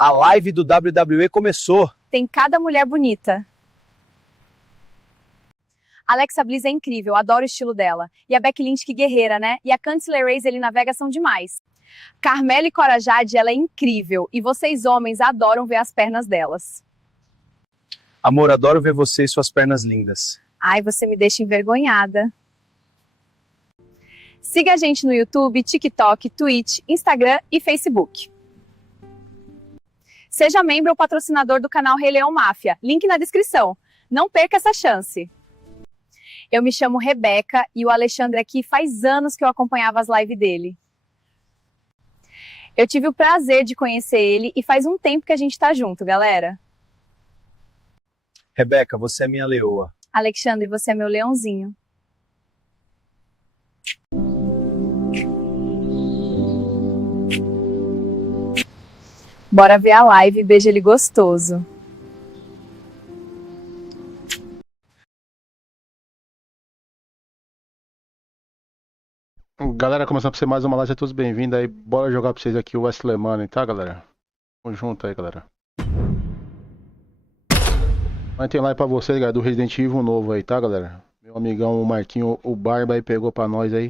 A live do WWE começou. Tem cada mulher bonita. Alexa Bliss é incrível, adoro o estilo dela. E a Becky Lynch, que guerreira, né? E a Candice LeRae, ele navega, são demais. Carmela e Cora Jade, ela é incrível. E vocês homens adoram ver as pernas delas. Amor, adoro ver você e suas pernas lindas. Ai, você me deixa envergonhada. Siga a gente no YouTube, TikTok, Twitch, Instagram e Facebook. Seja membro ou patrocinador do canal Rei Leão Máfia. Link na descrição. Não perca essa chance. Eu me chamo Rebeca e o Alexandre aqui faz anos que eu acompanhava as lives dele. Eu tive o prazer de conhecer ele e faz um tempo que a gente tá junto, galera. Rebeca, você é minha leoa. Alexandre, você é meu leãozinho. Bora ver a live e beija ele gostoso. Galera, começando pra ser mais uma live, todos bem-vindos aí. Bora jogar pra vocês aqui o Wrestling Money, tá, galera? Tamo junto aí, galera. Mas tem live pra vocês, galera, do Resident Evil novo aí, tá, galera? Meu amigão, o Marquinho, o Barba aí, pegou pra nós aí.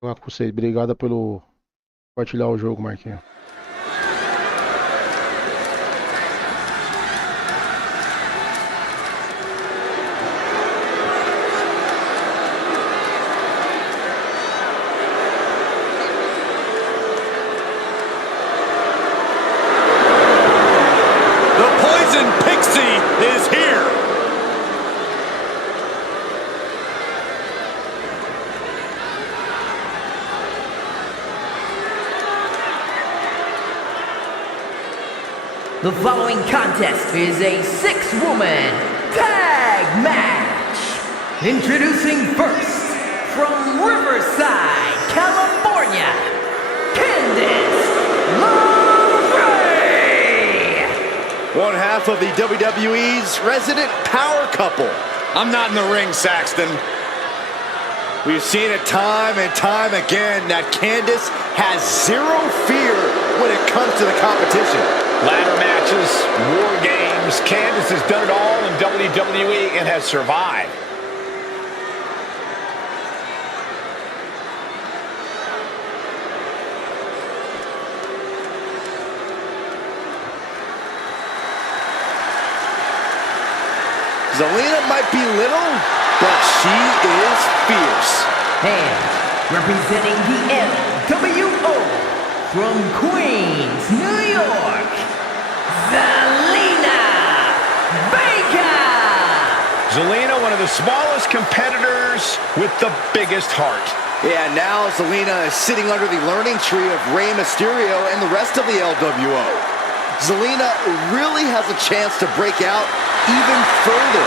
Vou jogar com vocês. Obrigado pelo compartilhar o jogo, Marquinho. The following contest is a six-woman tag match. Introducing first, from Riverside, California, Candice LeRae. One half of the WWE's resident power couple. I'm not in the ring, Saxton. We've seen it time and time again that Candice has zero fear when it comes to the competition. Ladder matches, war games, Candice has done it all in WWE and has survived. Zelina might be little, but she is fierce. And representing the LWO from Queens, New York, Zelina Vega! Zelina, one of the smallest competitors with the biggest heart. Yeah, now Zelina is sitting under the learning tree of Rey Mysterio and the rest of the LWO. Zelina really has a chance to break out even further.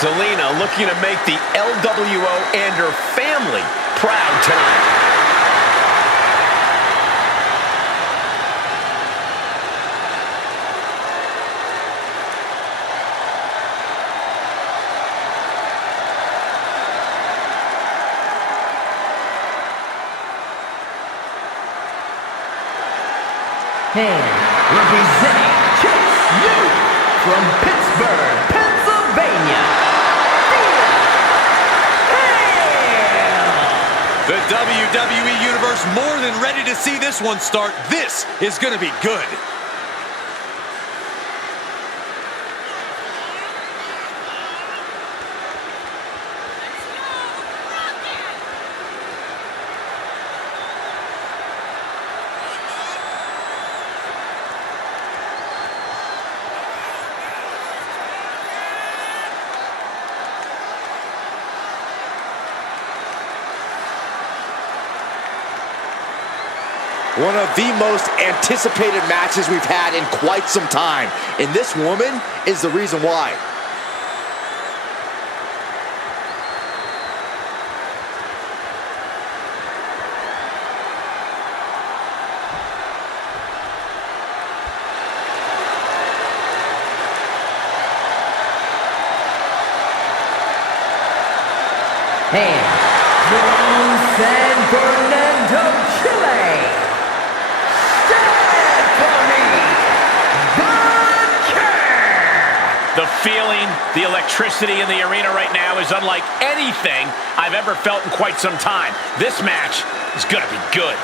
Zelina looking to make the LWO and her family proud tonight. And representing Chase U from Pittsburgh, Pennsylvania, The WWE Universe more than ready to see this one start. This is going to be good. One of the most anticipated matches we've had in quite some time. And this woman is the reason why. and from San Fernando, Chile, feeling, the electricity in the arena right now is unlike anything I've ever felt in quite some time. This match is going to be good.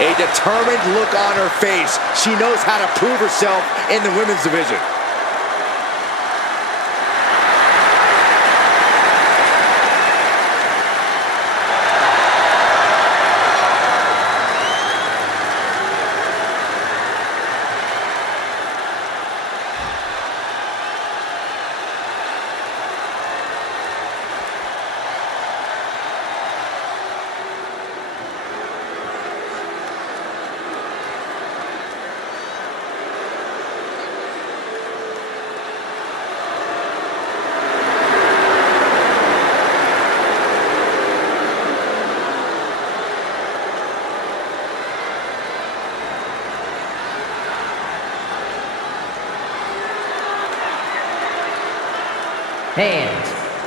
A determined look on her face. She knows how to prove herself in the women's division. And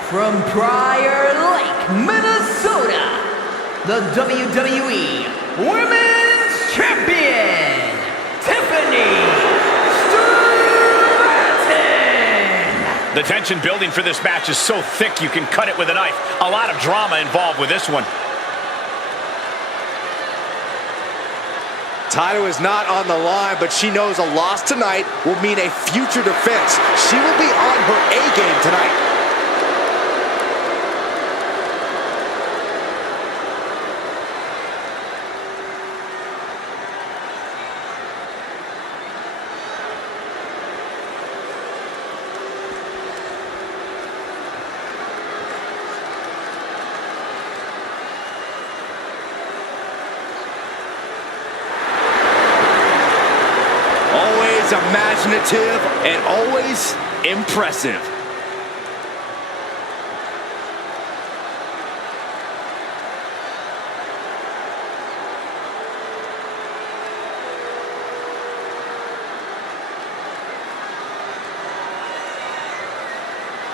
from Prior Lake, Minnesota, the WWE Women's Champion, Tiffany Stratton. The tension building for this match is so thick you can cut it with a knife. A lot of drama involved with this one. Title is not on the line, but she knows a loss tonight will mean a future defense. She will be on her A game tonight. Imaginative and always impressive.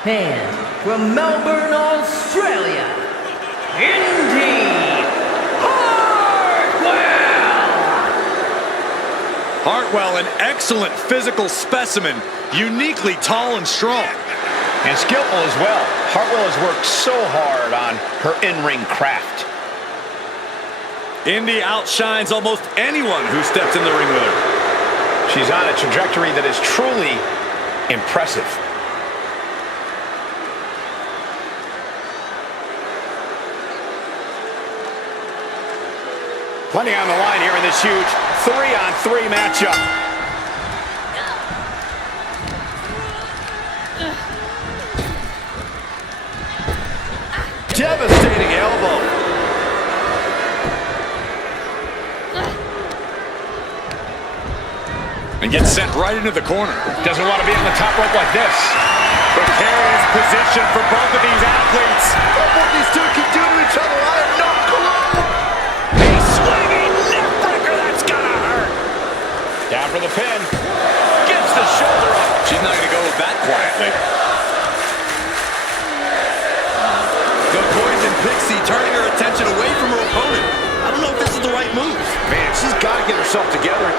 And from Melbourne, Australia, Indy Hartwell, an excellent physical specimen, uniquely tall and strong. And skillful as well. Hartwell has worked so hard on her in-ring craft. Indy outshines almost anyone who steps in the ring with her. She's on a trajectory that is truly impressive. Plenty on the line here in this huge 3-on-3 matchup. Devastating elbow. And gets sent right into the corner. Doesn't want to be on the top rope like this. Precarious position for both of these athletes. What these two can do to each other, I have no clue. Down for the pin. Gets the shoulder up. She's not going to go that quietly. The Poison Pixie turning her attention away from her opponent. I don't know if this is the right move. Man, she's got to get herself together.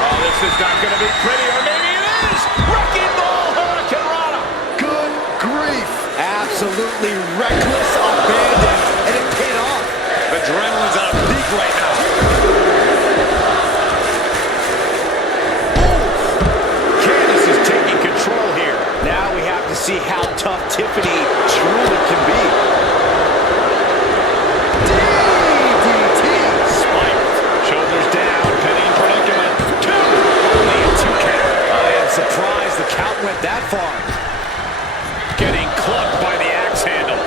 Oh, this is not going to be pretty, or maybe it is. Wrecking ball, Hurricane Rana. Good grief. Absolutely reckless abandon, and it paid off. Adrenaline's at a peak right now. Candice is taking control here. Now we have to see how tough Tiffany truly can be. DDT. Spiked. Shoulders down. Pinning predicament. Only a 2 count. I am surprised the count went that far. Getting clubbed by the axe handle.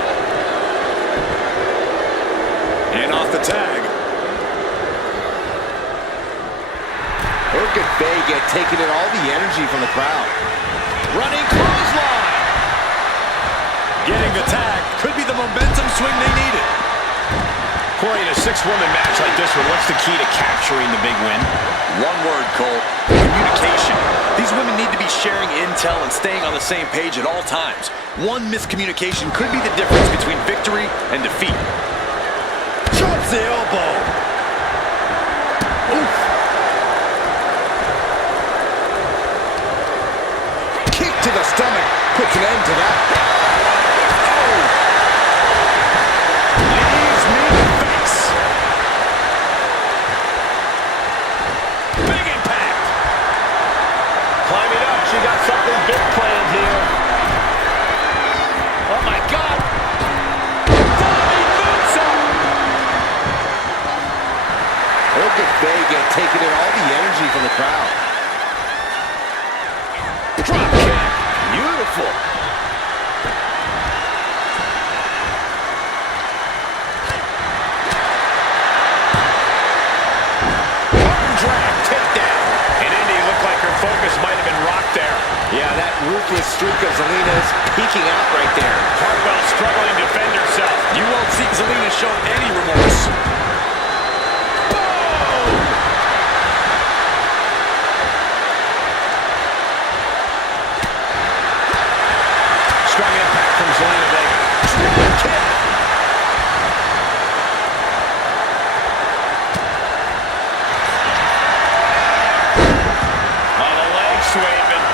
And off the tag. Look at Vega taking in all the energy from the crowd. Running clothesline. Getting the tag could be the momentum swing they needed. Corey, in a six-woman match like this one, what's the key to capturing the big win? One word, Cole: communication. These women need to be sharing intel and staying on the same page at all times. One miscommunication could be the difference between victory and defeat. Drops the elbow. Oof. Kick to the stomach puts an end to that. Leaves me in the face. Big impact. Climbing up, she got something big planned here. Oh my God! Look at Vega taking in all the energy from the crowd. Drop kick. Beautiful. Arm drag, takedown. And Indy looked like her focus might have been rocked there. Yeah, that ruthless streak of Zelina is peeking out right there. Hartwell struggling to defend herself. You won't see Zelina show any remorse. Strong impact from Zelina Vega. Triple kick. On the leg sweeping.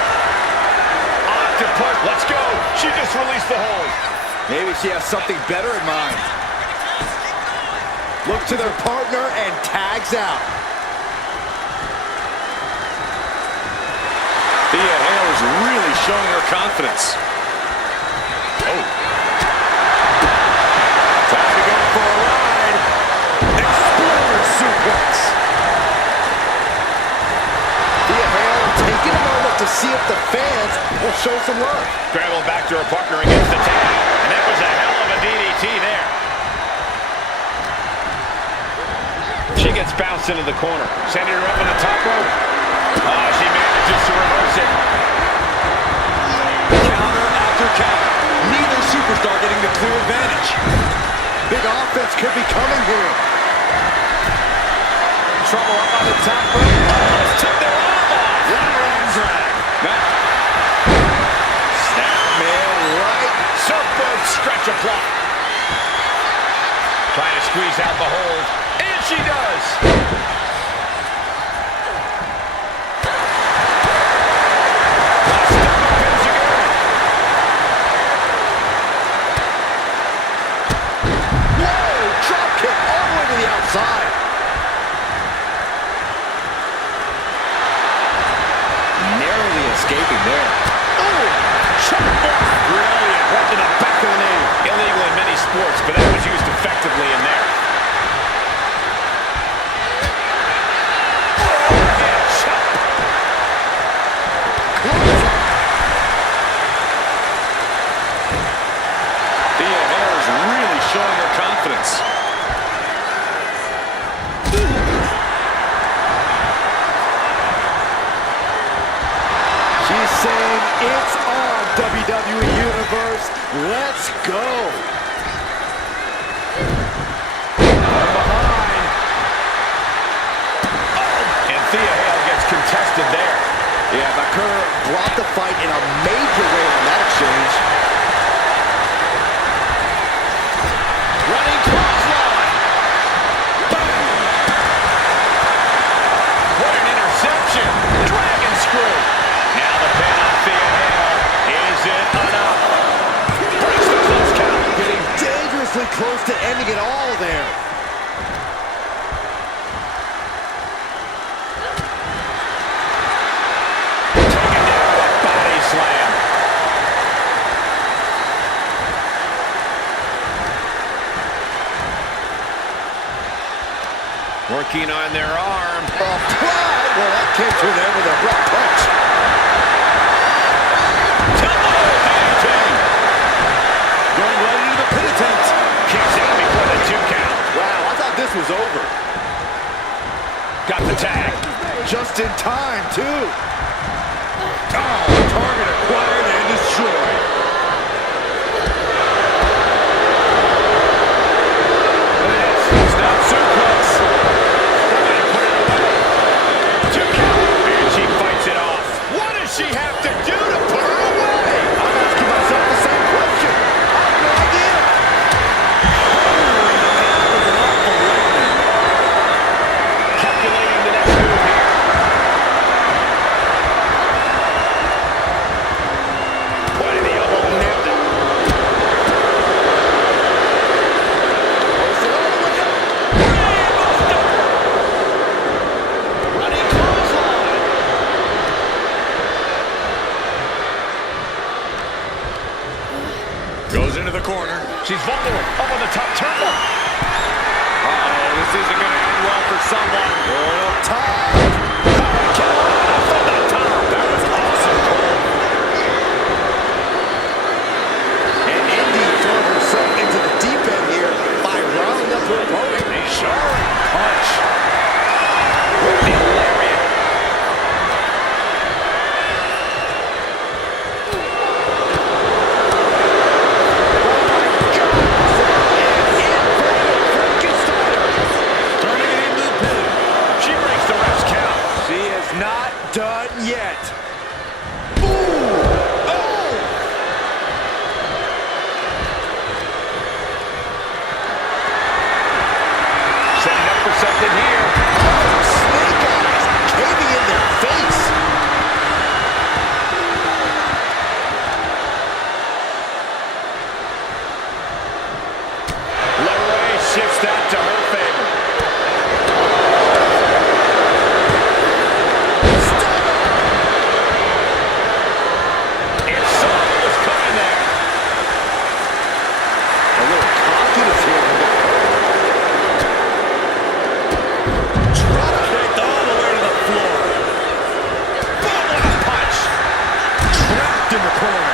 Octopus, let's go. She just released the hold. Maybe she has something better in mind. Look to their partner and tags out. Thea Hale is really showing her confidence. Oh. Time to go for a ride. Exploder suplex. Thea Hale taking a moment to see if the fans will show some love. Scramble back to her partner against the tag. And that was a hell of a DDT there. She gets bounced into the corner. Sending her up on the top rope. Oh, she manages to reverse it. Counter after counter. Neither superstar getting the clear advantage. Big offense could be coming here. Trouble up on the top rope. Almost took their arm off. Arm drag. Snapmare right. Surfboard stretch apply. Trying to squeeze out the hold. And she does. Outside. Narrowly escaping there. Oh, chop block. Brilliant. Right to the back of the knee. Illegal in many sports, but that was used effectively in there. And chop. Thea Hale is really showing her confidence. She's saying it's on, WWE Universe. Let's go. From behind. And Thea Hale gets contested there. Yeah, Bakur brought the fight in a major way on that exchange. Running clothesline. Boom. What an interception. Dragon screw. Now the pin on Thea Hale. Is it enough? Breaks the close count. Getting dangerously close to ending it all there. Taken down with a body slam. Working on their arm. Applied. Well, that came to an end with a rough punch. Going right into the pin attempt. Kicks out before the 2 count. Wow, I thought this was over. Got the tag. Just in time, too. Oh, target acquired and destroyed. She's vulnerable. Up on the top turtle. Uh-oh, this isn't going to end well for someone. Oh, top. Carolina from the top. That was awesome, Cole. And Indy throwing herself into the deep end here by rounding up her opponent. A sharp punch. The lariat. Turning it into the pin. She breaks the ref's count. She is not done yet. Setting up for something here. Snake eyes caving in their face. Leray shifts that to her favor. It's saw what was coming there. A little cockiness here. Drop kicked all the way to the floor. Boom, what a punch. Trapped in the corner.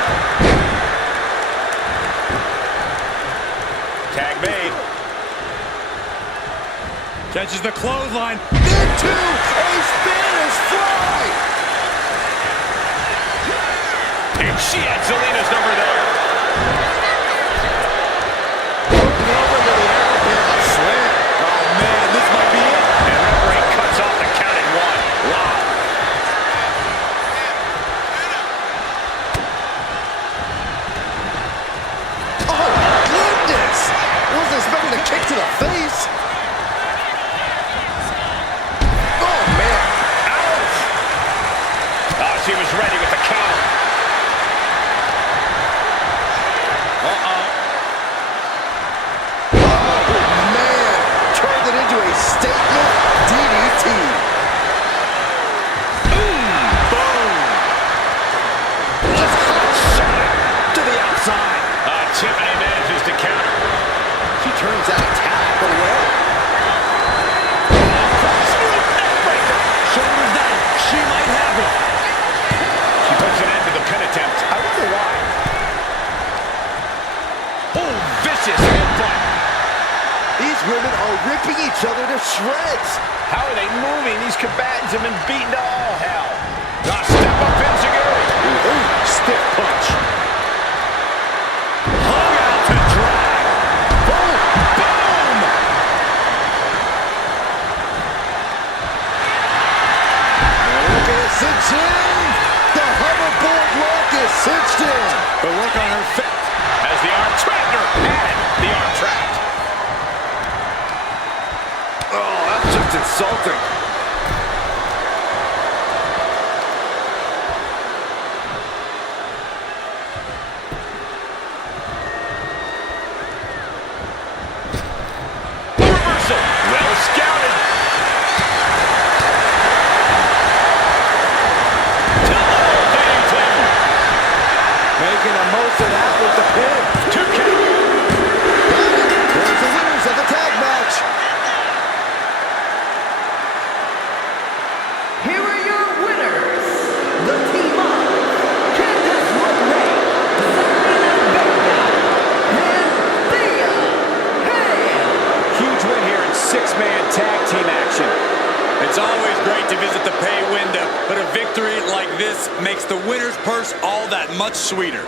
Tag made. Catches the clothesline. Into a Spanish fly. And she had Zelina's number there. Looking over to the Arrowhead. Slam. Oh, man, this might be it. And referee cuts off the count at one. Wow. Oh, goodness. Wasn't expecting a kick to the face. Oh, man. Ouch. Oh, she was ready with the counter. Uh-oh. Oh, man. Turned it into a statement DDT. Boom. Just hot shot to the outside. Tiffany manages to counter. She turns that attack away. Shoulders down. She might have it. She puts an end to the pin attempt. I wonder why. Oh, vicious headbutt. These women are ripping each other to shreds. How are they moving? These combatants have been beaten to all hell. Step up Enziguri. Ooh, stiff punch. Hung out to dry. Boom. Boom. Look at it cinch in. The hoverboard lock is cinched in. The look on her face as the arm trapped her and the arm trapped. Oh, that's just insulting. The reversal. Well scouted. To the hole, Bennington. Making the most of that with the pin. 2 count. Got it. There's the winners of the tag match. Here are your winners. The team of Candice LeRae, Zelina Vega, and Thea Hail. Huge win here in 6-man tag team action. It's always great to visit the pay window, but a victory like this makes the winner's purse all that much sweeter.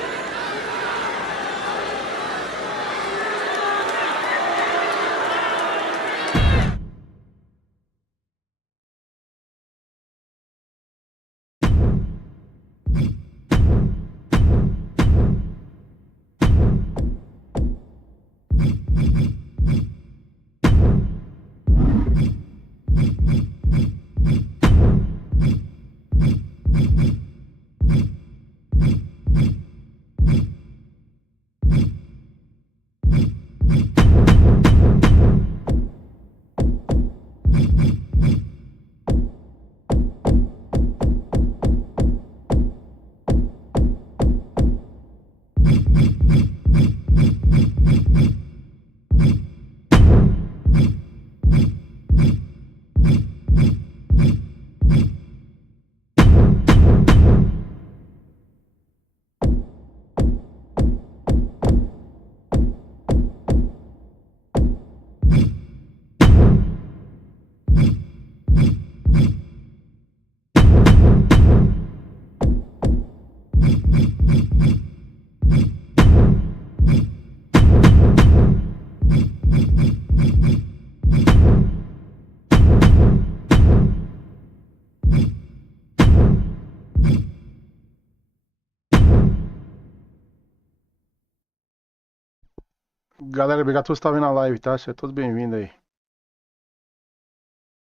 Galera, obrigado a todos que estão vendo a live, tá? Sejam todos bem-vindos aí.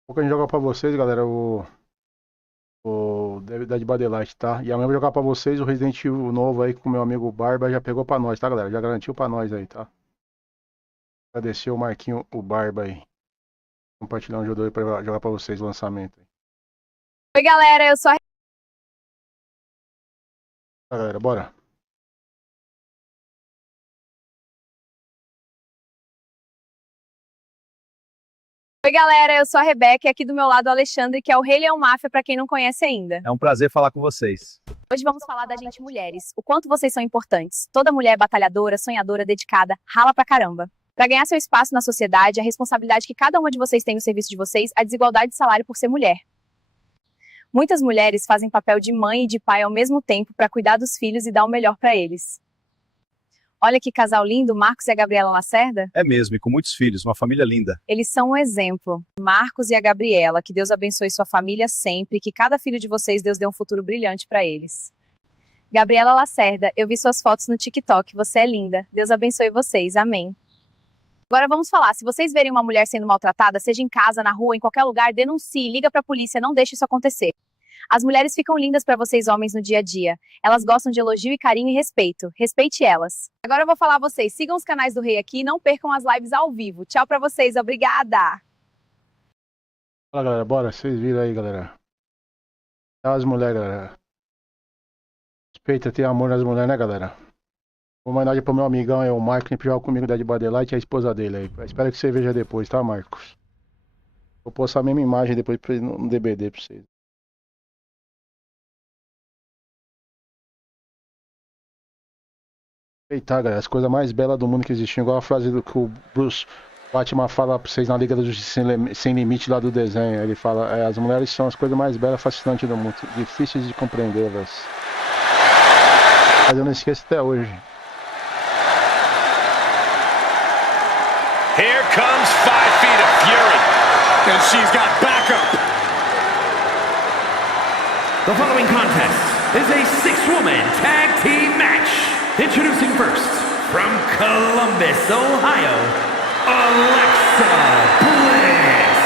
Pouco a gente joga pra vocês, galera, o Dead by Daylight, tá? E amanhã eu vou jogar pra vocês o Resident Evil novo aí com o meu amigo Barba. Já pegou pra nós, tá, galera? Já garantiu pra nós aí, tá? Agradecer o Marquinho, o Barba aí. Compartilhar um jogo aí pra jogar pra vocês o lançamento aí. Oi, galera, eu sou a Tá, galera, bora. Oi, galera, eu sou a Rebeca e aqui do meu lado o Alexandre, que é o Rei Leão Máfia, pra quem não conhece ainda. É um prazer falar com vocês. Hoje vamos falar da gente mulheres, o quanto vocês são importantes. Toda mulher é batalhadora, sonhadora, dedicada, rala pra caramba. Pra ganhar seu espaço na sociedade, a responsabilidade que cada uma de vocês tem no serviço de vocês, a desigualdade de salário por ser mulher. Muitas mulheres fazem papel de mãe e de pai ao mesmo tempo pra cuidar dos filhos e dar o melhor pra eles. Olha que casal lindo, Marcos e a Gabriela Lacerda. É mesmo, e com muitos filhos, uma família linda. Eles são um exemplo. Marcos e a Gabriela, que Deus abençoe sua família sempre, que cada filho de vocês Deus dê um futuro brilhante pra eles. Gabriela Lacerda, eu vi suas fotos no TikTok, você é linda. Deus abençoe vocês, amém. Agora vamos falar, se vocês verem uma mulher sendo maltratada, seja em casa, na rua, em qualquer lugar, denuncie, liga pra polícia, não deixe isso acontecer. As mulheres ficam lindas pra vocês homens no dia a dia. Elas gostam de elogio e carinho e respeito. Respeite elas. Agora eu vou falar a vocês, sigam os canais do Rei aqui e não percam as lives ao vivo. Tchau pra vocês, obrigada! Fala, galera, bora. Vocês viram aí, galera. As mulheres, galera. Respeita, ter amor nas mulheres, né, galera? Uma homenagem pro meu amigão, é o Marcos, que joga comigo da Dead by Daylight, e a esposa dele aí. Espero que você veja depois, tá, Marcos? Vou postar a mesma imagem depois no DVD pra vocês. Eita, galera, as coisas mais belas do mundo que existiam, igual a frase do que o Bruce Batman fala pra vocês na Liga da Justiça Sem Limite lá do desenho. Ele fala, as mulheres são as coisas mais belas e fascinantes do mundo, difíceis de compreender, velho. Mas eu não esqueço até hoje. Here comes 5 Feet of Fury. And she's got backup. The following contest is a 6-woman tag team match. Introducing first, from Columbus, Ohio, Alexa Bliss.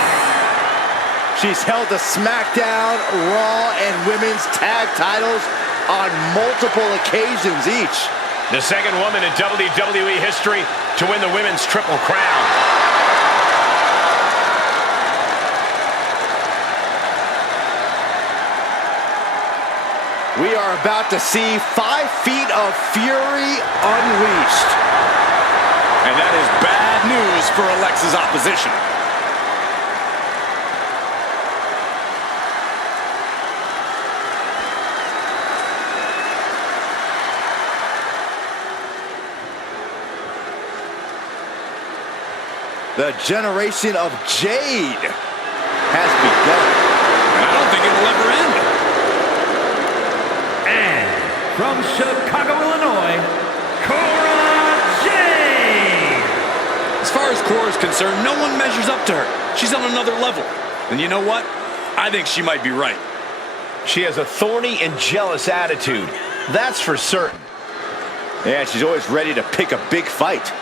She's held the SmackDown, Raw, and Women's Tag titles on multiple occasions each. The second woman in WWE history to win the Women's Triple Crown. We are about to see 5 Feet of Fury unleashed. And that is bad news for Alexa's opposition. The generation of Jade has begun. And I don't think it'll ever end. From Chicago, Illinois, Cora Jade. As far as Cora's concerned, no one measures up to her. She's on another level. And you know what? I think she might be right. She has a thorny and jealous attitude. That's for certain. Yeah, she's always ready to pick a big fight.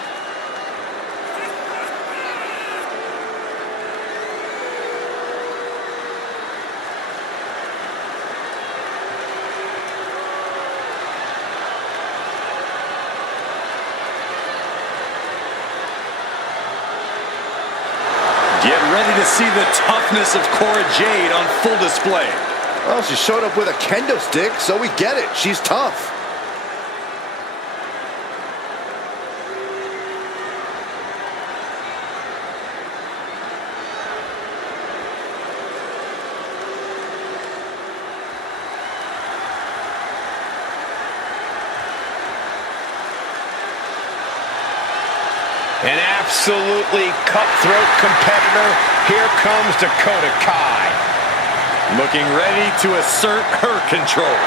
Get ready to see the toughness of Cora Jade on full display. Well, she showed up with a kendo stick, so we get it. She's tough. An absolutely cutthroat competitor. Here comes Dakota Kai. Looking ready to assert her control.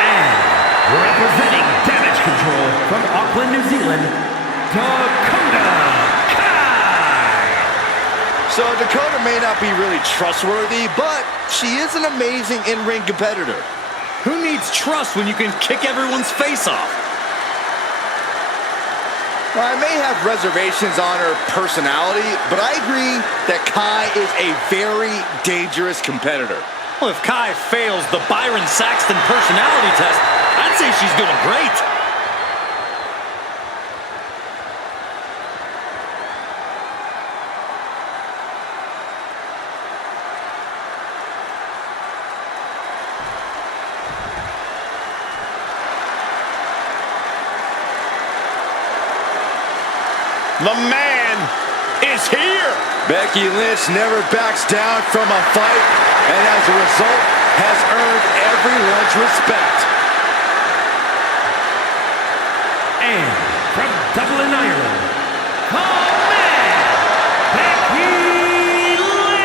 And representing Damage Control from Auckland, New Zealand, Dakota Kai. So Dakota may not be really trustworthy, but she is an amazing in-ring competitor. Who needs trust when you can kick everyone's face off? Well, I may have reservations on her personality, but I agree that Kai is a very dangerous competitor. Well, if Kai fails the Byron Saxton personality test, I'd say she's doing great. The man is here. Becky Lynch never backs down from a fight, and as a result, has earned everyone's respect. And from Dublin, Ireland, the man, Becky Lynch.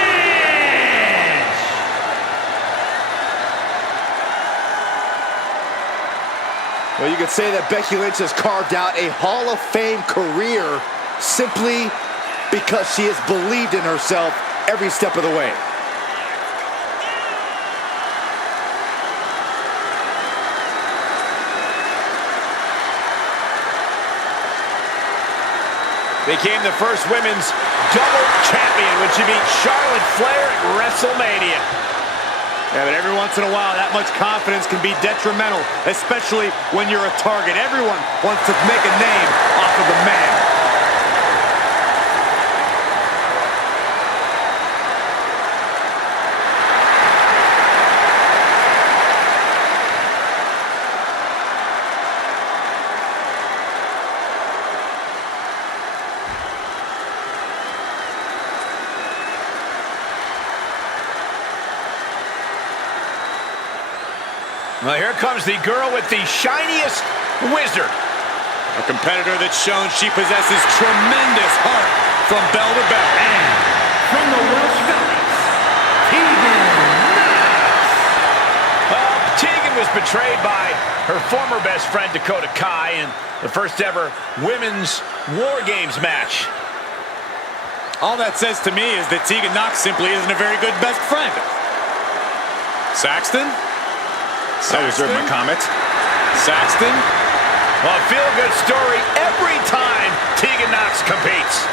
Well, you could say that Becky Lynch has carved out a Hall of Fame career simply because she has believed in herself every step of the way. Became the first women's double champion when she beat Charlotte Flair at WrestleMania. Yeah, but every once in a while, that much confidence can be detrimental, especially when you're a target. Everyone wants to make a name off of the man. Well, here comes the girl with the shiniest wizard. A competitor that's shown she possesses tremendous heart from bell to bell. And from the Welsh Valleys, Tegan Knox. Well, Tegan was betrayed by her former best friend Dakota Kai in the first ever women's War Games match. All that says to me is that Tegan Knox simply isn't a very good best friend. Saxton? I reserve my comment. Saxton? Well, a feel-good story every time Tegan Knox competes.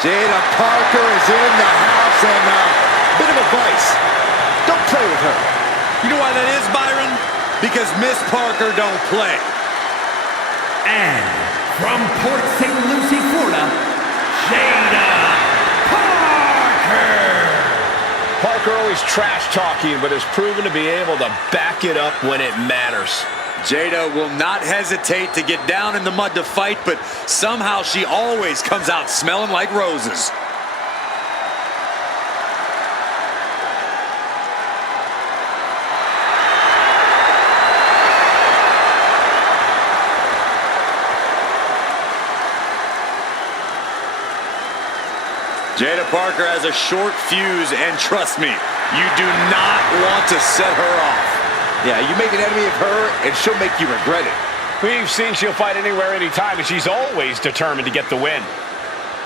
Jada Parker is in the house, and a bit of advice. Don't play with her. You know why that is, Byron? Because Miss Parker don't play. And from Port St. Lucie, Florida, Jada Parker. Parker always trash-talking, but has proven to be able to back it up when it matters. Jada will not hesitate to get down in the mud to fight, but somehow she always comes out smelling like roses. Jada Parker has a short fuse, and trust me, you do not want to set her off. Yeah, you make an enemy of her, and she'll make you regret it. We've seen she'll fight anywhere, anytime, and she's always determined to get the win.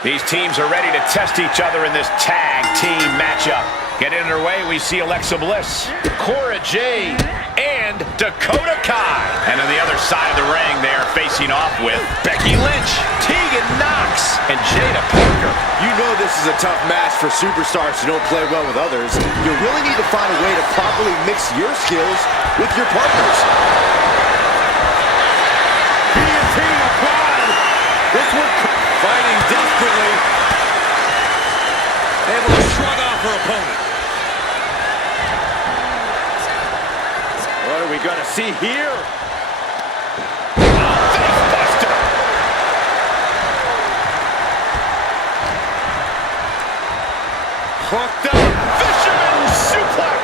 These teams are ready to test each other in this tag team matchup. Getting underway, we see Alexa Bliss, Cora Jade, and Dakota Kai. And on the other side of the ring, they are facing off with Becky Lynch, Tegan Knox, and Jada Parker. You know this is a tough match for superstars who don't play well with others. You really need to find a way to properly mix your skills with your partners. Guillotine applied. This one fighting desperately. Able to shrug off her opponent. What are we going to see here? Hooked up. Fisherman suplex.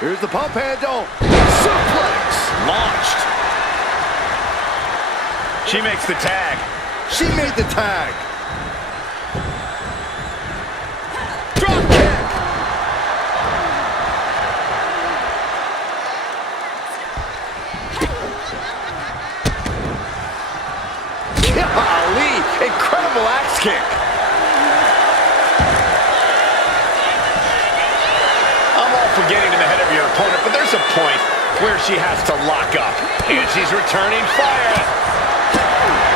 Here's the pump handle. Suplex. Launched. She makes the tag. She made the tag. Drop kick. Golly, incredible axe kick. I'm all for getting in the head of your opponent, but there's a point where she has to lock up. And she's returning fire.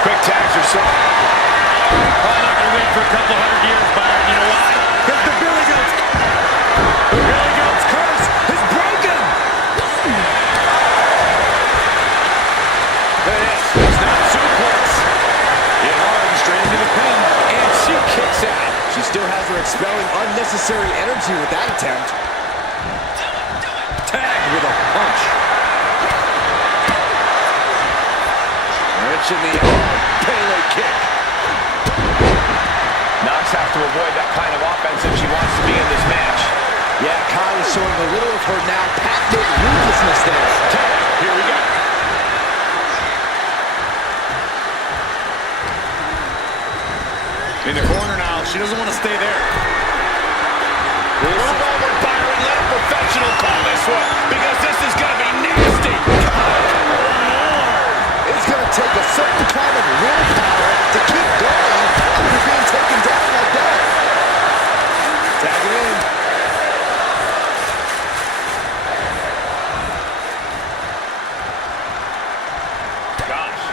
Quick tags are so. Probably not going to win for a couple hundred years, Byron. You know why? Because the Billy Goat's curse is broken. There it is. It's not a suplex. Hit hard, straight into the pin. And she kicks out. She still has her expelling unnecessary energy with that attempt. Tagged with a punch. Wrenching the arm. Pele kick. Knox have to avoid that kind of offense if she wants to be in this match. Yeah, Kai is showing a little of her now patented ruthlessness there. Tag. Here we go. In the corner now. She doesn't want to stay there. Move over, Byron. Let a professional call this one, because this is going to be nasty. It's going to take a certain kind of willpower to keep going after being taken down like that. Tag it in. Gosh.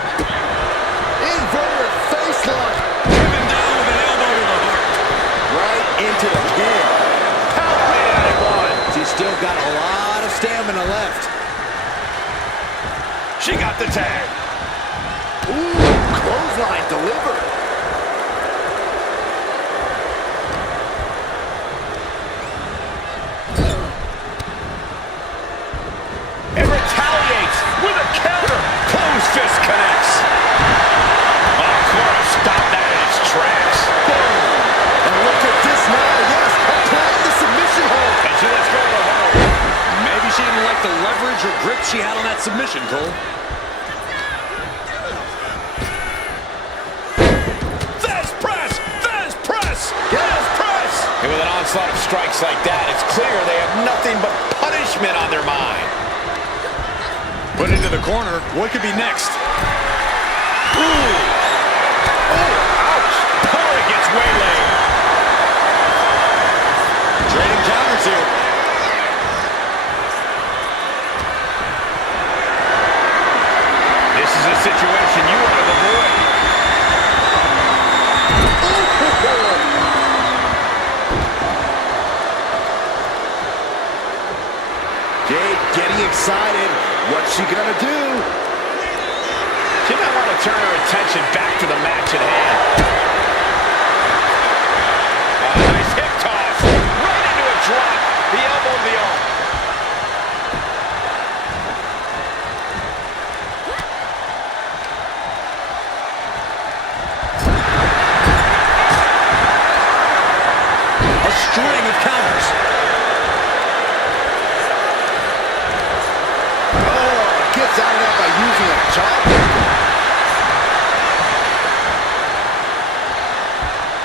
Inverted face lock. Driven down with an elbow to the heart. Right into the pin. She's still got a lot of stamina left. She got the tag. Ooh, clothesline delivered. It retaliates with a counter. Closed fist connects. Oh, Cora, stop that in its tracks. And look at this now. Yes, applying the submission hold. And she lets go of the hold. Maybe she didn't like the leverage or grip she had on that submission, Cole. Fez press! Fez press! Fez press! And with an onslaught of strikes like that, it's clear they have nothing but punishment on their mind. Put into the corner. What could be next? Ooh! Oh, ouch! Cora gets waylaid. Trading counters here. This is a situation you want to avoid. Jade getting excited. What's she gonna do? She might want to turn her attention back to the match at hand. Nice hip toss. Right into a drop. The elbow of the arm. A string of counters. Gets out of that by using a jawbreaker.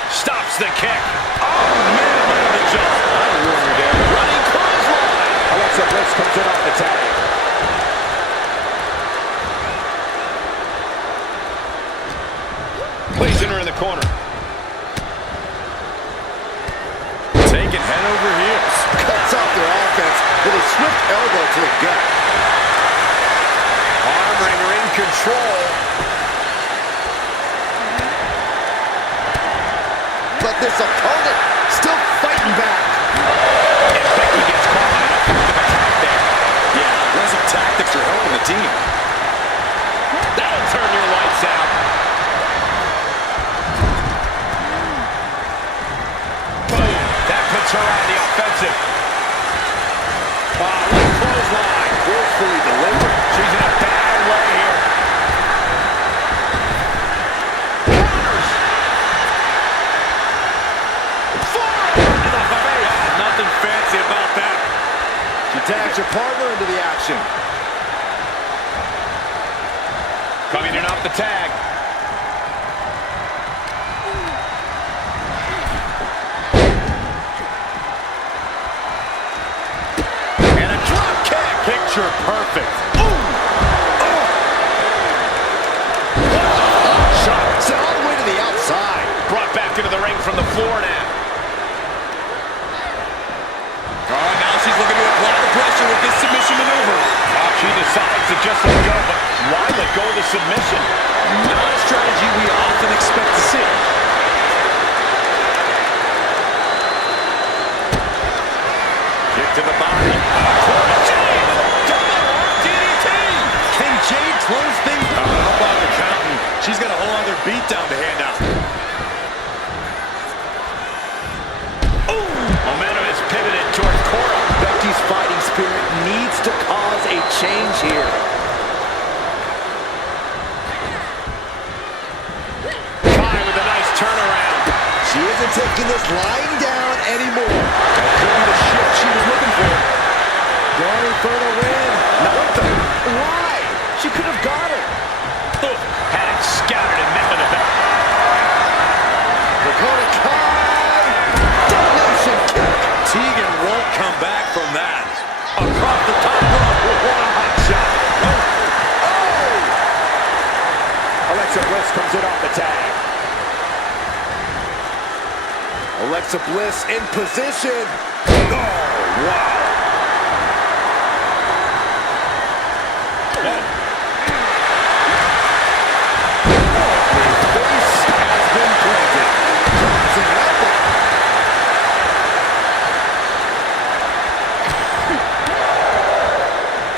Stops the kick. Oh, man, into the jump. Running clothesline. Alexa Bliss comes in off the tag. Placing her in the corner. Taking head over heels. Cuts off their offense with a swift elbow to the gut. Arm wringer in control. But this opponent still fighting back. And Becky gets caught in an effective attack there. Yeah, aggressive tactics are helping the team. That'll turn your lights out. Boom. That puts her on the offensive. Left clothesline. Forcefully delivered. She's in a bad way here. Counters. Forearm to the face. Nothing fancy about that. She tags her partner into the action. Coming in off the tag. picture perfect. Shot sent all the way to the outside. Brought back into the ring from the floor now. Oh, now she's looking to apply the pressure with this submission maneuver. She decides to just let go, but why let go of the submission? Not a strategy we often expect to see. Kick to the body. Jade! Double arm DDT! Can Jade close things? How about the counting? She's got a whole other beatdown to hand out. Momentum is pivoted toward Cora. Becky's fighting spirit needs to cause a change here. Kai with a nice turnaround. She isn't taking this lying down anymore. That could be the shift she was looking for. Going for the win. What the? Why? She could have got it. Had it scouted and met with a back. Dakota Kai. Domination kick. Tegan won't come back from that. Across the top rope. What a hot shot. Alexa Bliss comes in off the tag. Alexa Bliss in position. Oh, wow.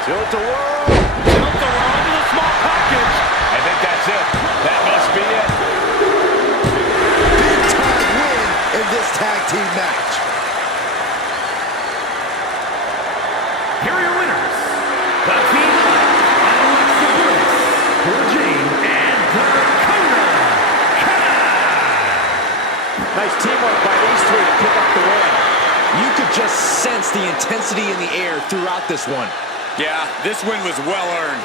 Tilt the world. Tilt the world into the small package. I think that's it. That must be it. Big time win in this tag team match. Here are your winners. The team of Alexa Bliss, Cora Jade, and Dakota Kai. Nice teamwork by these three to pick up the win. You could just sense the intensity in the air throughout this one. Yeah, this win was well earned.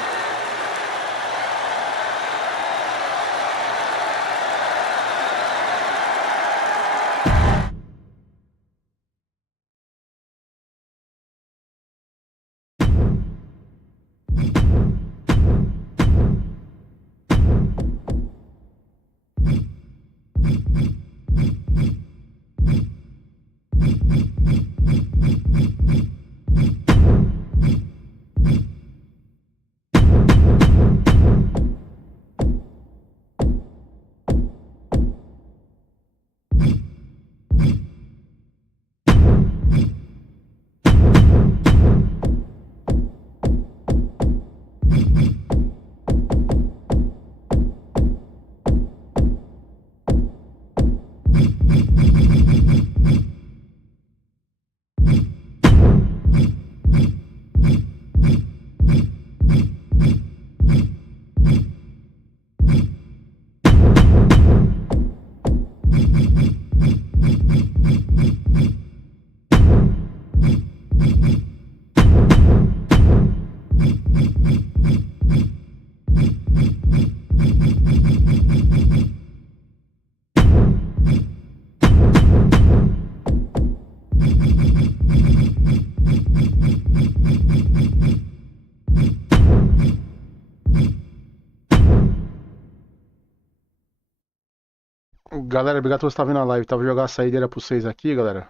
Galera, obrigado por você estar vendo a live, tá? Vou jogar a saideira pra vocês aqui, galera.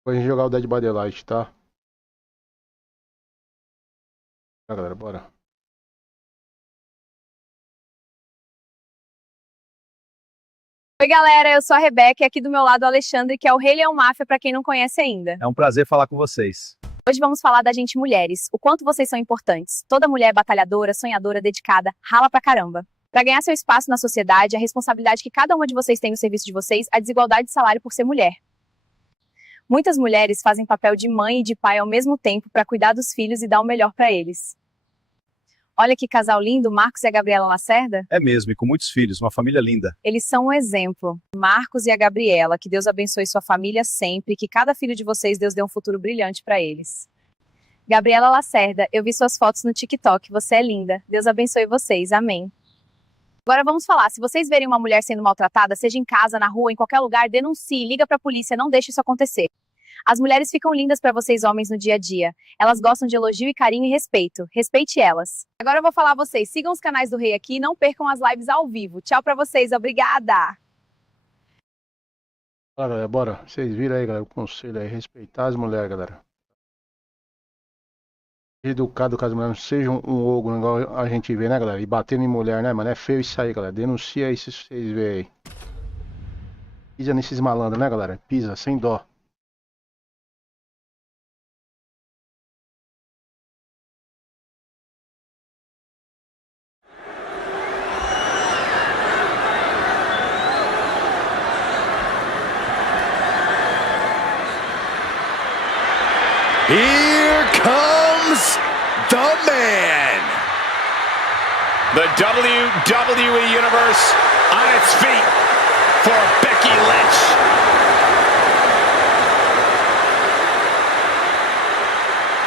Depois a gente jogar o Dead by Daylight, tá? Tá, galera, bora. Oi, galera, eu sou a Rebeca e aqui do meu lado o Alexandre, que é o Rei Leão Máfia, pra quem não conhece ainda. É um prazer falar com vocês. Hoje vamos falar da gente mulheres, o quanto vocês são importantes. Toda mulher é batalhadora, sonhadora, dedicada, rala pra caramba. Pra ganhar seu espaço na sociedade, a responsabilidade que cada uma de vocês tem no serviço de vocês, a desigualdade de salário por ser mulher. Muitas mulheres fazem papel de mãe e de pai ao mesmo tempo pra cuidar dos filhos e dar o melhor pra eles. Olha que casal lindo, Marcos e a Gabriela Lacerda. É mesmo, e com muitos filhos, uma família linda. Eles são um exemplo. Marcos e a Gabriela, que Deus abençoe sua família sempre, que cada filho de vocês Deus dê um futuro brilhante pra eles. Gabriela Lacerda, eu vi suas fotos no TikTok, você é linda. Deus abençoe vocês, amém. Agora vamos falar, se vocês verem uma mulher sendo maltratada, seja em casa, na rua, em qualquer lugar, denuncie, liga pra polícia, não deixe isso acontecer. As mulheres ficam lindas pra vocês homens no dia a dia. Elas gostam de elogio e carinho e respeito. Respeite elas. Agora eu vou falar a vocês, sigam os canais do Rei aqui e não percam as lives ao vivo. Tchau pra vocês, obrigada! Fala, galera, bora. Vocês viram aí, galera, o conselho aí, respeitar as mulheres, galera. Educado com as mulheres, não seja um ogro, igual a gente vê, né, galera? E batendo em mulher, né, mano? É feio isso aí, galera. Denuncia aí se vocês verem aí. Pisa nesses malandros, né, galera? Pisa, sem dó. Here comes the man. The WWE Universe on its feet for Becky Lynch.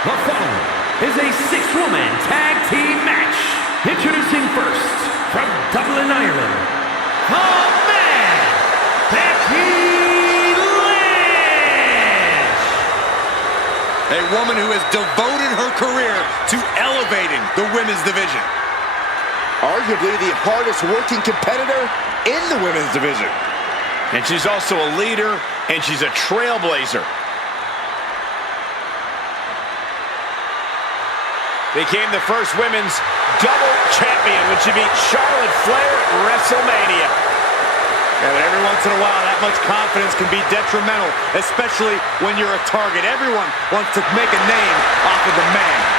The following is a six-woman tag team match. Introducing first, from Dublin, Ireland, the man, Becky Lynch. A woman who has devoted her career to elevating the women's division. Arguably the hardest working competitor in the women's division. And she's also a leader, and she's a trailblazer. Became the first women's double champion when she beat Charlotte Flair at WrestleMania. Yeah, but every once in a while, that much confidence can be detrimental, especially when you're a target. Everyone wants to make a name off of the man.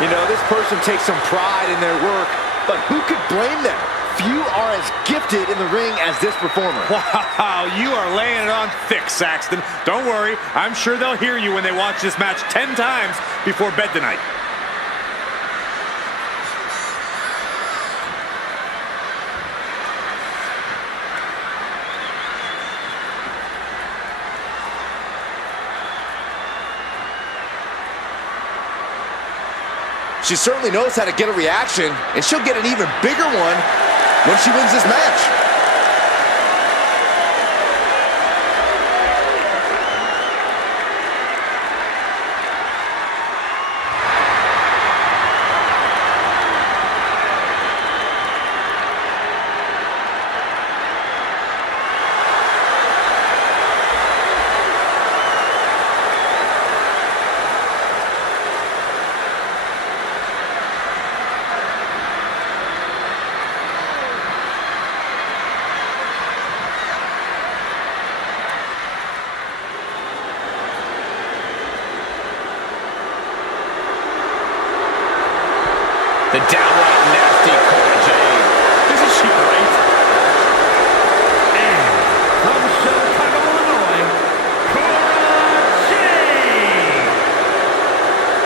You know, this person takes some pride in their work, but who could blame them? Few are as gifted in the ring as this performer. Wow, you are laying it on thick, Saxton. Don't worry, I'm sure they'll hear you when they watch this match 10 times before bed tonight. She certainly knows how to get a reaction, and she'll get an even bigger one when she wins this match. The downright nasty Cora Jade. Isn't she great? And from Chicago, Illinois, Cora Jade.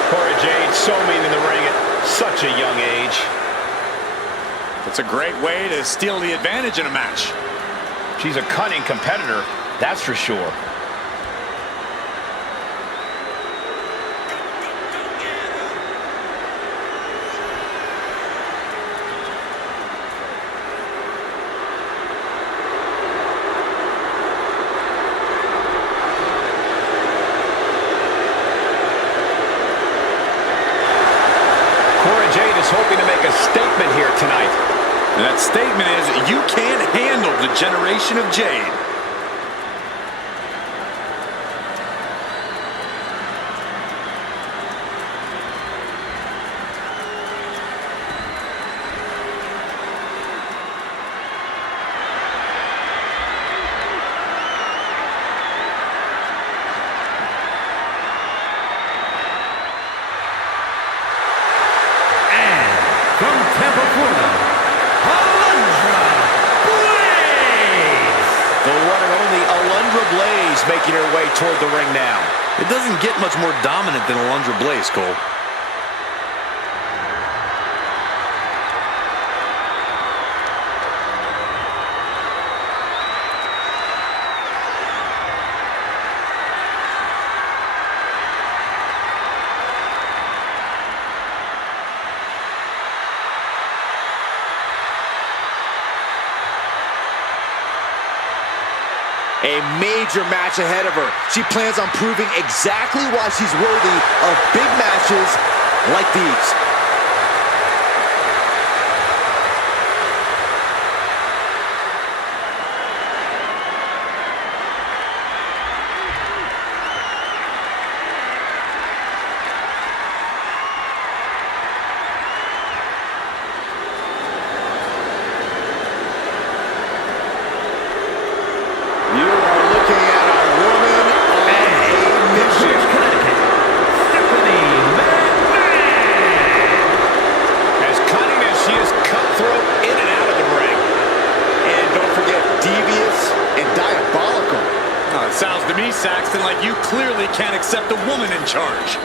Cora Jade, so mean in the ring at such a young age. It's a great way to steal the advantage in a match. She's a cunning competitor, that's for sure. Hoping to make a statement here tonight. And that statement is, you can't handle the generation of Jade. Bliss making her way toward the ring now. It doesn't get much more dominant than Alundra Blaze, Cole. A major match ahead of her. She plans on proving exactly why she's worthy of big matches like these. Sounds to me, Saxton, like you clearly can't accept a woman in charge.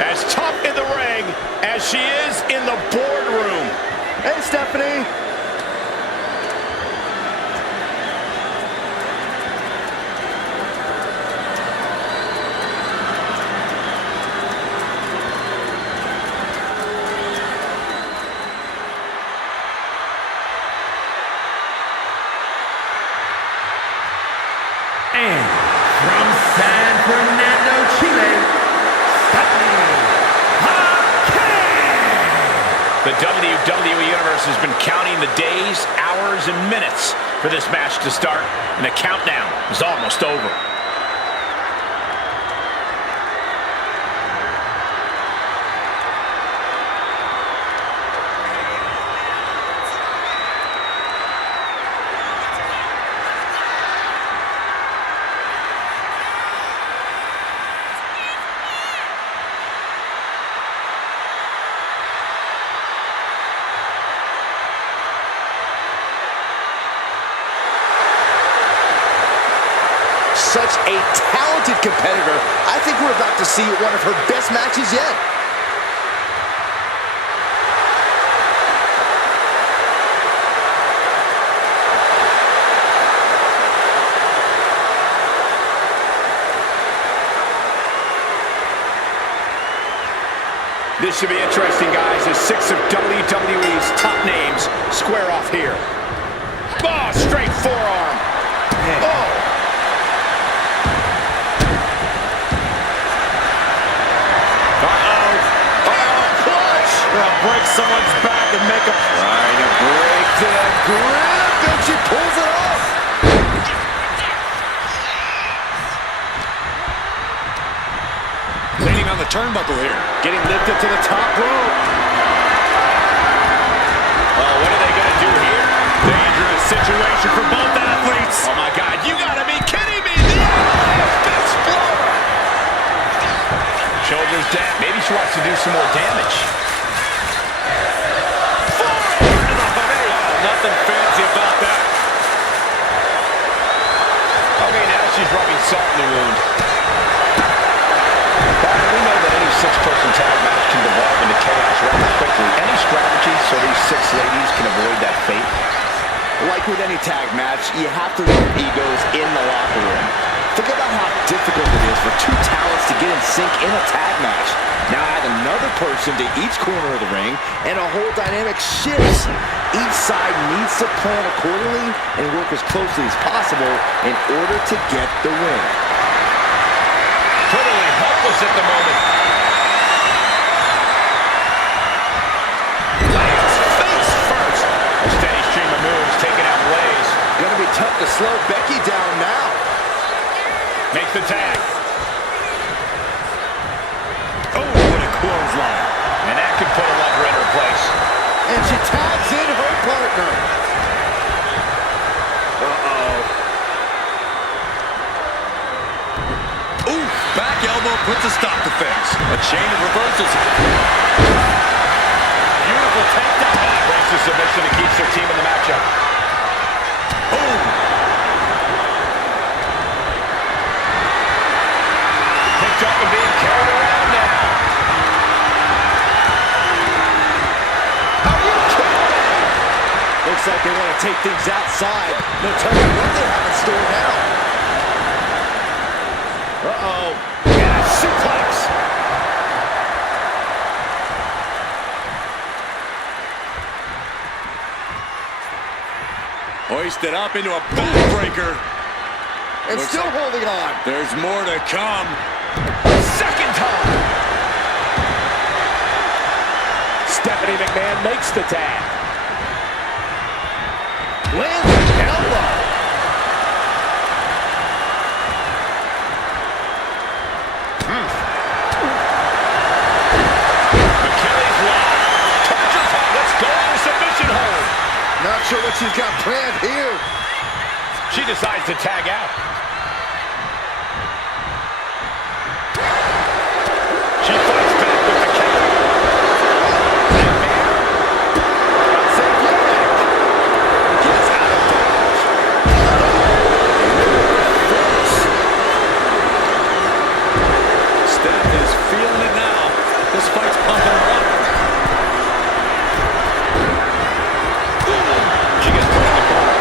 As tough in the ring as she is in the boardroom. Hey, Stephanie. And from San Fernando, Chile, the WWE Universe has been counting the days, hours, and minutes for this match to start, and the countdown is almost over. Such a talented competitor. I think we're about to see one of her best matches yet. This should be interesting, guys, as 6 of WWE's top names square off here. Oh, straight forearm. Oh. Break someone's back and make a... Trying to break the grip, and she pulls it off. Leaning on the turnbuckle here. Getting lifted to the top rope. Oh, what are they going to do here? Dangerous situation for both athletes. Oh, my God. You got to be kidding me. The Explorer. Shoulders down. Maybe she wants to do some more damage. Nothing fancy about that. Okay, now she's rubbing salt in the wound. Byron, we know that any 6-person tag match can develop into chaos rather quickly. Any strategy so these 6 ladies can avoid that fate? Like with any tag match, you have to leave egos in the locker room. Think about how difficult it is for 2 talents to get in sync in a tag match. Now add another person to each corner of the ring, and a whole dynamic shifts. Each side needs to plan accordingly and work as closely as possible in order to get the win. Totally helpless at the moment. Lands face first. A steady stream of moves taking out Blaze. Gonna be tough to slow Becky down now. Makes the tag. Oh, what a clothesline. And that could put a lever in her place. Ooh, back elbow puts a stop to things. A chain of reversals. Beautiful takedown. Breaks the submission and keeps their team in the matchup. Boom. Picked up and being carried around now. Are you kidding me? Looks like they want to take things outside. No telling what they have in store now. Uh-oh. And a suplex. Hoisted up into a backbreaker. And Looks still like holding on. There's more to come. Second time. Stephanie McMahon makes the tag. Lands an elbow. Achilles lock. Torture pump. Let's go to the submission hold. Not sure what she's got planned here. She decides to tag out. She fights back with the counter. Gets out of dodge. Steph is feeling it now. This fight's pumping her up. She gets put on the bar.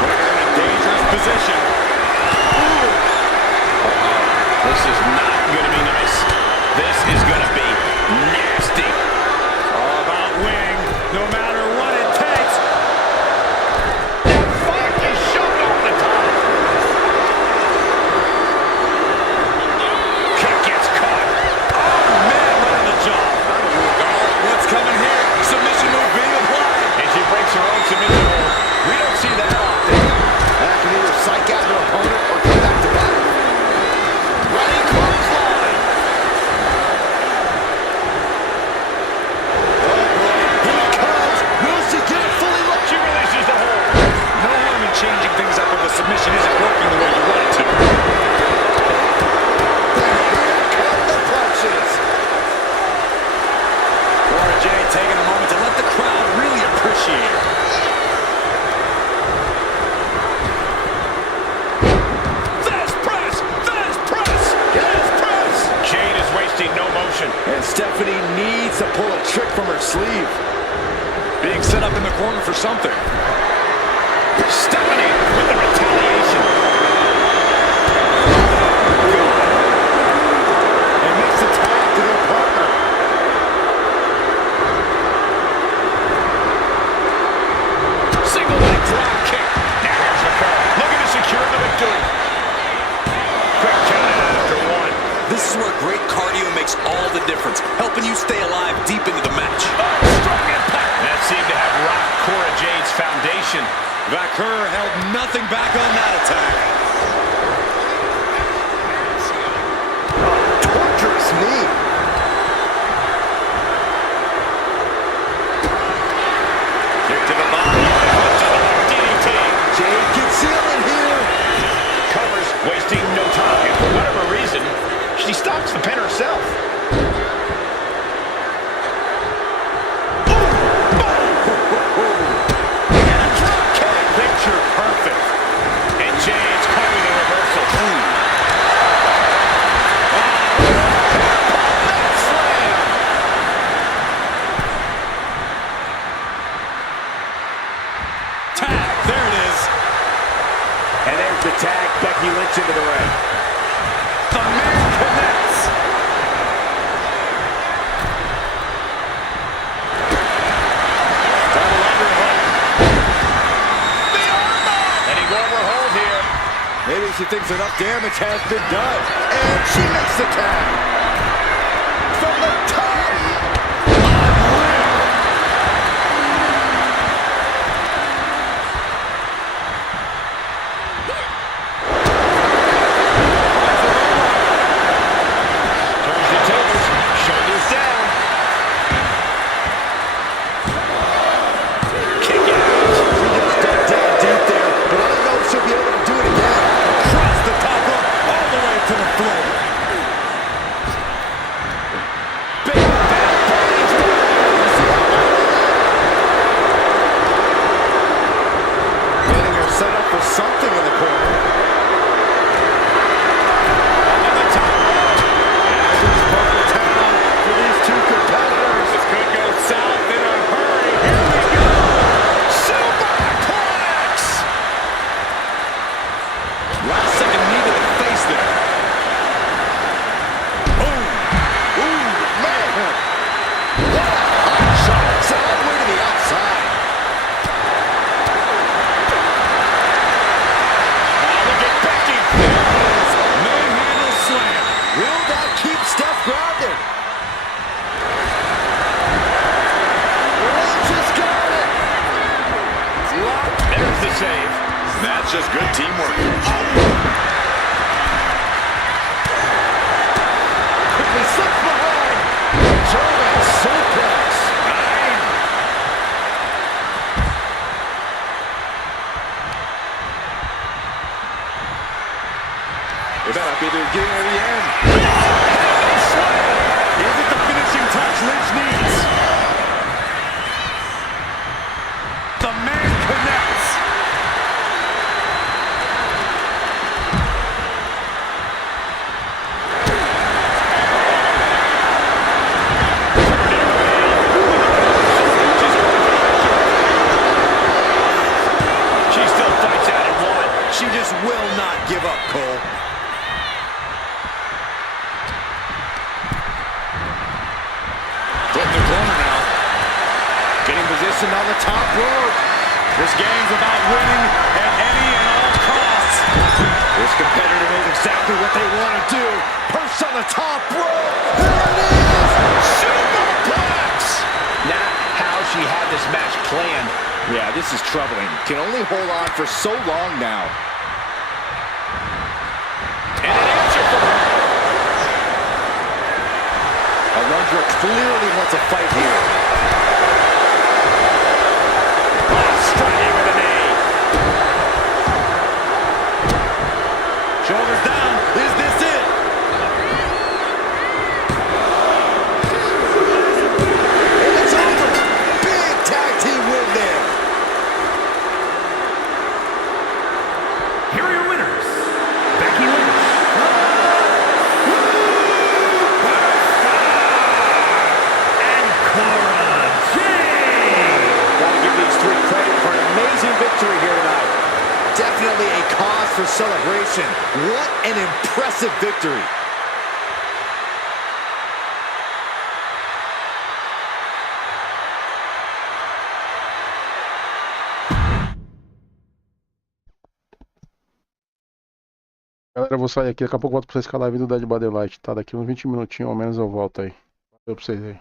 Putting her in a dangerous position. This is not going to be nice. This is going to be nasty. All about winning, no matter what it takes. That fight is showing off the top. Kick gets caught. Oh, man, right on the jaw. What's coming here? Submission move being applied. And she breaks her own submission hold. We don't see that often. That can either psych out her opponent or come back to bite. Running clothesline. Oh, boy. Here it comes. Will she get it fully locked? She releases the hold. No harm in changing things up if a submission isn't working the way you want it to. Then here come the punches. Cora Jade taking a moment to let the crowd really appreciate her. Fast press! Fast press! Fast press! Jade is wasting no motion. And Stephanie needs to pull a trick from her sleeve. Being set up in the corner for something. Stephanie with the retaliation. And makes the tag to their partner. Single leg drop kick. Now here's the curve. Looking to secure the victory. Quick count after one. This is where great cardio makes all the difference, helping you stay alive deep into the match. Strong impact. That seemed to have rocked Cora Jade's foundation. Vaquer held nothing back on that attack. Torturous knee. Kick to the body. DDT. Jade can seal it here. Covers, wasting no time. For whatever reason, she stops the pin herself. And a drop kick. Picture perfect. And Jade's coming the reversal. Tag, there it is. And there's the tag, Becky Lynch into the ring. The man connects. Double underhook. The armbar. Any Grover hold here. Maybe she thinks enough damage has been done. And she makes the tag. From the top. Turns the tables. Shoulders down. Kick out. Dug down deep there, but I don't know if she'll be able to do it again. Across the top rope, all the way to the That might be the beginning of the end. Is it the finishing touch Lynch needs? The man connects. She still fights out at one. She just will not give up, Cole. Flip the corner now. Getting positioned on the top rope. This game's about winning at any and all costs. This competitor knows exactly what they want to do. Perched on the top rope. There it is! Superplex! Not how she had this match planned. Yeah, this is troubling. Can only hold on for so long now. And an answer from her. Alundra clearly wants a fight here. Striking with a knee. Shoulders down. Is this it? And it's over. Big tag team win there. Here are your winners, Becky Lynch. And Cora Jade. Gotta give these three credit for an amazing victory here tonight. Definitely a cause for celebration. What an impressive victory. Galera, eu vou sair aqui, daqui a pouco eu volto pra vocês escalar a vida do Dead by Daylight, tá? Daqui uns 20 minutinhos ou menos eu volto aí. Valeu pra vocês aí.